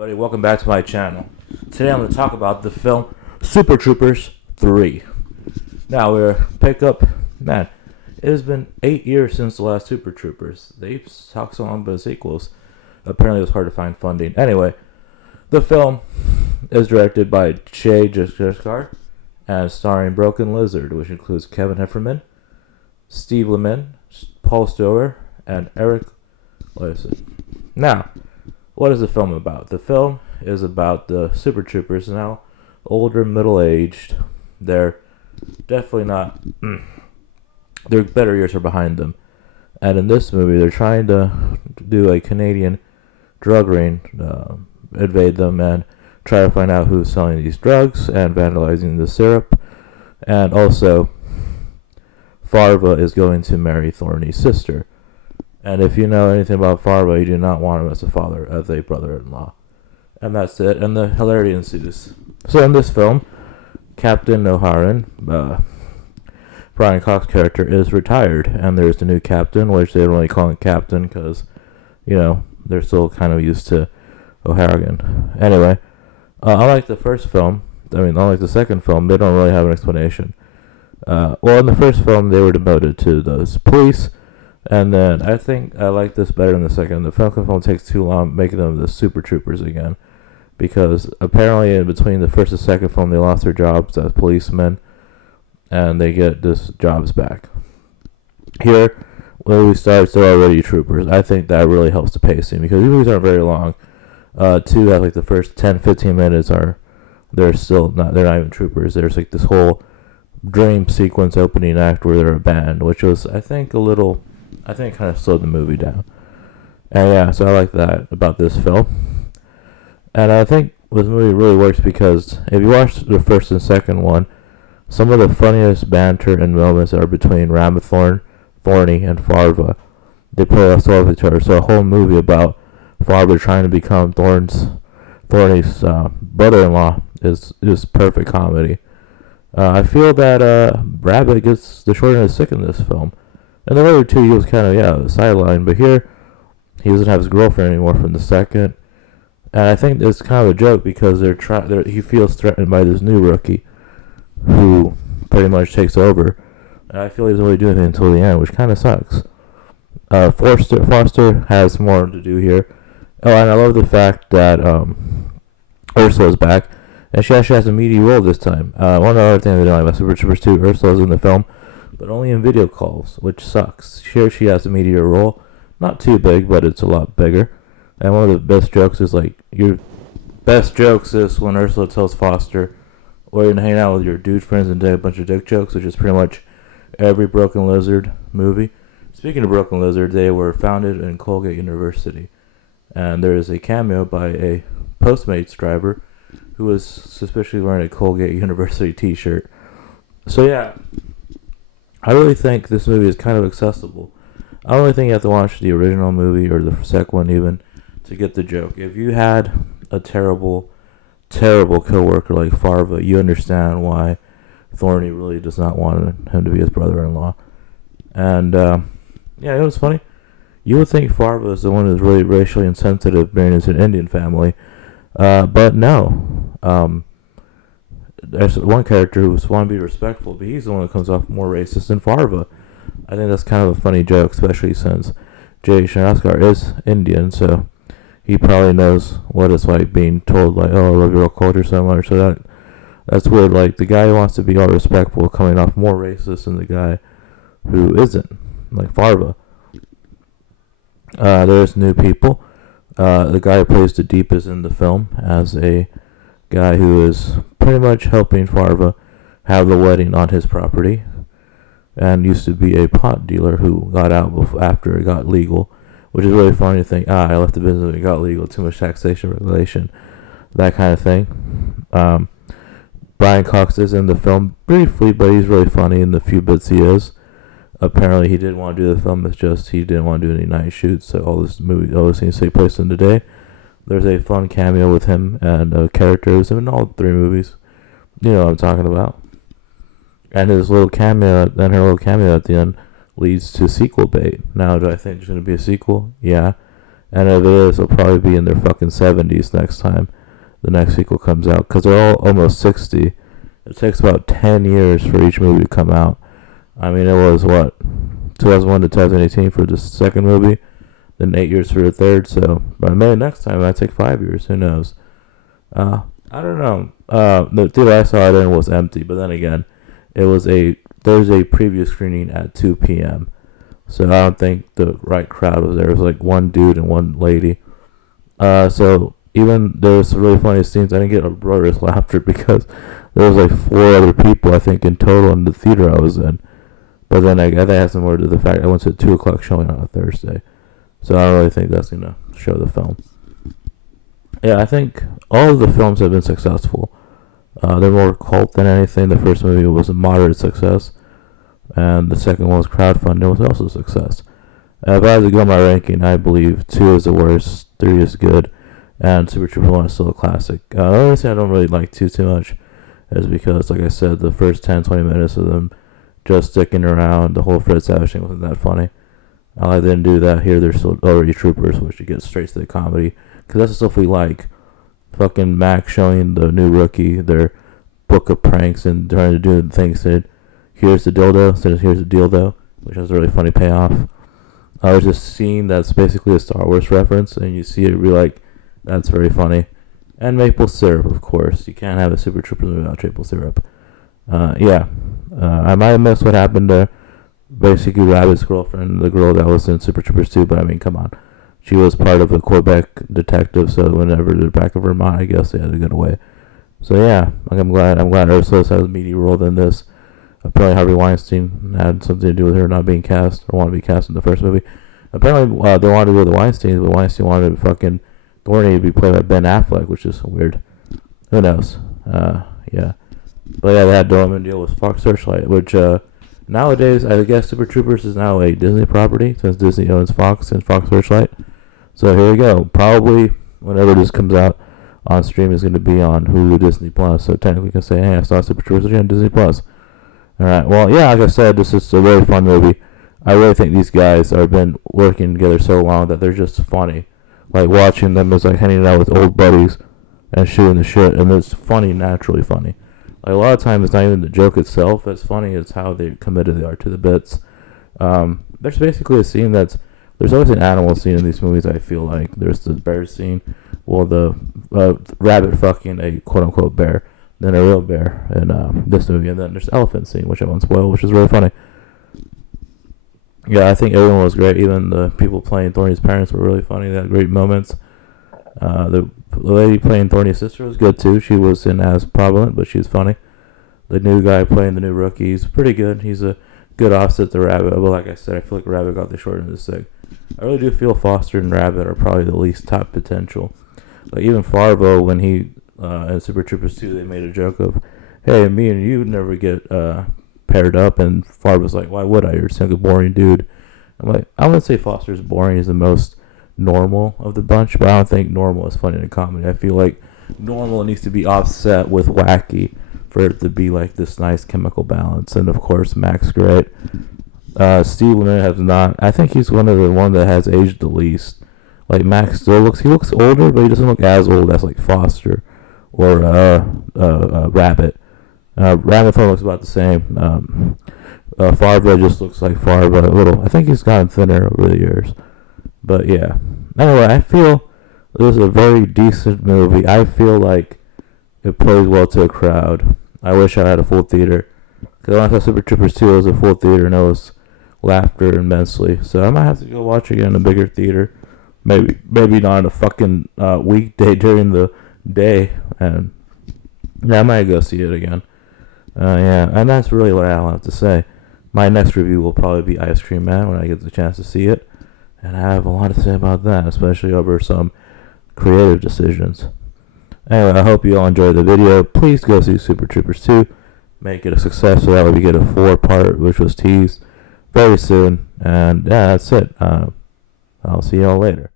everybody, welcome back to my channel. Today I'm going to talk about the film Super Troopers 3. Now we're man, it has been 8 years since the last Super Troopers. They've talked so long about sequels. Apparently it was hard to find funding. Anyway, the film is directed by Jay Jaskar and starring Broken Lizard, which includes Kevin Heffernan, Steve Lemon, Paul Stover, and Eric Larson. Now, what is the film about? The film is about the Super Troopers, now older, middle-aged. They're definitely not... their better years are behind them. And in this movie, they're trying to do a Canadian drug ring, invade them, and try to find out who's selling these drugs and vandalizing the syrup. And also, Farva is going to marry Thorny's sister. And if you know anything about Farva, you do not want him as a father, as a brother-in-law. And that's it, and the hilarity ensues. So in this film, Captain O'Haran, Brian Cox's character, is retired, and there's the new captain, which they don't really call him captain because, they're still kind of used to O'Hagan. Anyway, unlike the first film, unlike the second film, they don't really have an explanation. In the first film, they were demoted to the police. And then I think I like this better than the second. The film takes too long making them the Super Troopers again, because apparently in between the first and second film they lost their jobs as policemen, and they get this jobs back. Here, when we start, they're already troopers. I think that really helps the pacing because these movies aren't very long. Two at the first 10-15 minutes they're not even troopers. There's this whole dream sequence opening act where they're a band, which was I think kind of slowed the movie down. And yeah, so I like that about this film. And I think this movie really works because if you watch the first and second one, some of the funniest banter and moments are between Ramathorn, Thorny, and Farva. They play off with each other. So a whole movie about Farva trying to become Thorny's brother-in-law is perfect comedy. I feel that Rabbit gets the short end of the stick in this film. In the other two, he was kind of, sidelined. But here, he doesn't have his girlfriend anymore from the second. And I think it's kind of a joke because he feels threatened by this new rookie who pretty much takes over. And I feel he doesn't really do anything until the end, which kind of sucks. Foster has more to do here. Oh, and I love the fact that Ursula's back. And she actually has a meaty role this time. One other thing they don't like about Super Troopers 2, Ursula's in the film, but only in video calls, which sucks. Here she has a meteor role. Not too big, but it's a lot bigger. And one of the best jokes is your best jokes is when Ursula tells Foster, we're going to hang out with your dude friends and do a bunch of dick jokes, which is pretty much every Broken Lizard movie. Speaking of Broken Lizard, they were founded in Colgate University. And there is a cameo by a Postmates driver who was suspiciously wearing a Colgate University t-shirt. So yeah, I really think this movie is kind of accessible. I don't really think you have to watch the original movie or the second one even to get the joke. If you had a terrible, terrible co-worker like Farva, you understand why Thorny really does not want him to be his brother-in-law. And, it was funny. You would think Farva is the one who's really racially insensitive being into an Indian family. But no. There's one character who's want to be respectful, but he's the one that comes off more racist than Farva. I think that's kind of a funny joke, especially since Jay Shanaskar is Indian, so he probably knows what it's like being told, oh, I love your culture so much. So that's weird. The guy who wants to be all respectful coming off more racist than the guy who isn't, like Farva. There's new people. The guy who plays the Deep is in the film as a guy who is pretty much helping Farva have the wedding on his property, and used to be a pot dealer who got out after it got legal, which is really funny to think, I left the business when it got legal, too much taxation regulation, that kind of thing. Brian Cox is in the film briefly, but he's really funny in the few bits he is. Apparently he didn't want to do the film, it's just he didn't want to do any night shoots, so all this scenes take place in the day. There's a fun cameo with him and characters in all three movies. You know what I'm talking about. And his little cameo, then her little cameo at the end leads to sequel bait. Now, do I think there's going to be a sequel? Yeah. And if it is, it'll probably be in their fucking 70s next time the next sequel comes out, because they're all almost 60. It takes about 10 years for each movie to come out. I mean, it was, 2001 to 2018 for the second movie, then 8 years for the third, so by maybe next time it might take 5 years, who knows. I don't know. The theater I saw it in was empty, but then again, there was a preview screening at 2 p.m., so I don't think the right crowd was there. It was like one dude and one lady. So even there was some really funny scenes. I didn't get a brother's laughter because there was like 4 other people, I think, in total in the theater I was in. But then I think it has some more to the fact I went to a 2 o'clock showing on a Thursday. So I don't really think that's going to show the film. Yeah, I think all of the films have been successful. They're more cult than anything. The first movie was a moderate success. And the second one was crowdfunding, was also a success. If I had to go my ranking, I believe 2 is the worst, 3 is good, and Super Trooper 1 is still a classic. The only reason I don't really like 2 too much is because, like I said, the first 10-20 minutes of them just sticking around, the whole Fred Savage thing wasn't that funny. I didn't do that here. They're still already troopers, which you get straight to the comedy, because that's the stuff we like. Fucking Max showing the new rookie their book of pranks and trying to do things that here's the dildo instead of here's the dildo, which has a really funny payoff. I was just seeing that's basically a Star Wars reference, and you see it, be like, that's very funny. And maple syrup, of course. You can't have a Super Troopers movie without maple syrup. I might have missed what happened to basically Rabbit's girlfriend, the girl that was in Super Troopers 2, but I mean, come on. She was part of a Quebec detective, so whenever they're back in Vermont, I guess they had to get away. So yeah, I'm glad Ursula has a meaty role in this. Apparently Harvey Weinstein had something to do with her not being cast, or wanted to be cast in the first movie. Apparently they wanted to go with the Weinsteins, but Weinstein wanted fucking Thorny to be played by Ben Affleck, which is weird. Who knows? Yeah. But yeah, they had Dorman deal with Fox Searchlight, which nowadays, I guess Super Troopers is now a Disney property, since Disney owns Fox and Fox Searchlight. So here we go. Probably whenever this comes out on stream is going to be on Hulu, Disney Plus. So technically you can say, hey, I saw Super Troopers on Disney Plus. Alright, well, yeah, like I said, this is a very fun movie. I really think these guys have been working together so long that they're just funny. Like, watching them is like hanging out with old buddies and shooting the shit, and it's funny, naturally funny. Like, a lot of times it's not even the joke itself that's funny, it's how they committed they are to the bits. There's basically a scene there's always an animal scene in these movies, I feel like. There's the bear scene, well, the rabbit fucking a quote-unquote bear, then a real bear in this movie, and then there's the elephant scene, which I won't spoil, which is really funny. Yeah, I think everyone was great. Even the people playing Thorny's parents were really funny. They had great moments. The lady playing Thorny's sister was good too. She wasn't as prevalent, but she was funny. The new guy playing the new rookie is pretty good. He's a good offset to Rabbit. But like I said, I feel like Rabbit got the short end of the stick. I really do feel Foster and Rabbit are probably the least top potential. Like even Farvo, when he in Super Troopers 2, they made a joke of, hey, me and you never get paired up, and Farvo's like, why would I? You're such a boring dude. I'm like, I wouldn't say Foster's boring. He's the most normal of the bunch, but I don't think normal is funny in a comedy. I feel like normal needs to be offset with wacky for it to be like this nice chemical balance. And of course, Max great. Steve Lemire has not. I think he's one that has aged the least. Like Max still looks older, but he doesn't look as old as like Foster or Rabbit. Rabbit looks about the same. Farva just looks like Farva a little. I think he's gotten thinner over the years. But yeah. Anyway, I feel it was a very decent movie. I feel like it plays well to a crowd. I wish I had a full theater. Because when I saw Super Troopers 2, it was a full theater and it was laughter immensely. So I might have to go watch it again in a bigger theater. Maybe not on a fucking weekday during the day. And yeah, I might go see it again. Yeah, and that's really what I have to say. My next review will probably be Ice Cream Man when I get the chance to see it. And I have a lot to say about that, especially over some creative decisions. Anyway, I hope you all enjoyed the video. Please go see Super Troopers 2. Make it a success so that way we get a 4-part, which was teased very soon. And yeah, that's it. I'll see you all later.